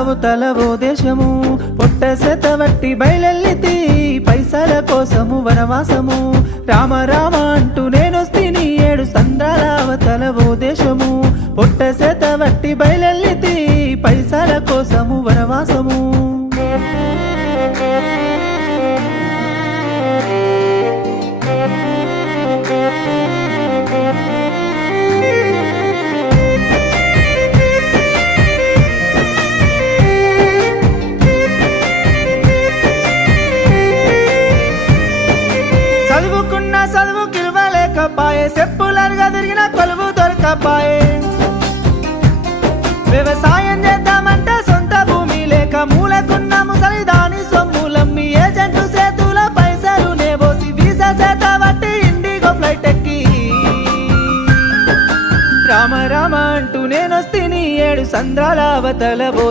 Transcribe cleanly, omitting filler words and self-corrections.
అవతల ఓ దేశము పొట్ట సెతవట్టి బయలెల్లితి పైసల కోసము వనవాసము రామ రామ అంటూ నేనొస్తిని 7 సంద్రాల అవతల ఓ దేశము పొట్ట సెతవట్టి బయలెల్లితి పైసల కోసము వనవాసము చదువుకున్న చదువు కిలవలేకపాయే చెప్పులరుగా తిరిగిన కొలువు దొరకపాయే వ్యవసాయం చేద్దామంటే సొంత భూమి లేక మూలకున్న ముసలి దాని సొమ్ములమ్మి ఏజెంటు చేతుల పైసలు నేబోసి వీసా చేత బట్టి ఇండిగో ఫ్లైట్ ఎక్కి రామ రామ అంటూ నేనొస్తిని 7 సంద్రాల అవతల ఓ